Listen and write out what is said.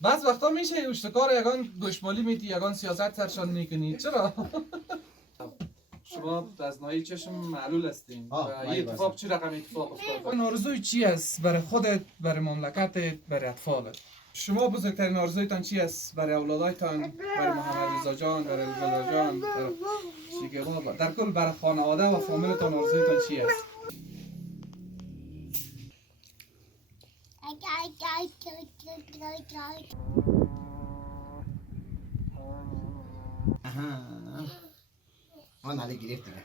بعض وقتا میشه اشتکار یگان گوشمالی میدی یگان سیاست سرشان میکنی چرا؟ شما از نایی چشم معلول هستین و این اتفاق چه رقم اتفاق افتاد؟ این آرزوی چی است برای خودت، برای مملکتت، برای اطفالت؟ شما بزرگترین آرزویتان چی است برای اولادایتان، برای محمد رضا جان، برای رضا جان، برای شیگه بابا، در کل برای خانواده و فامیلتان آرزویتان چی است؟ آها آن علی گرفت دیگه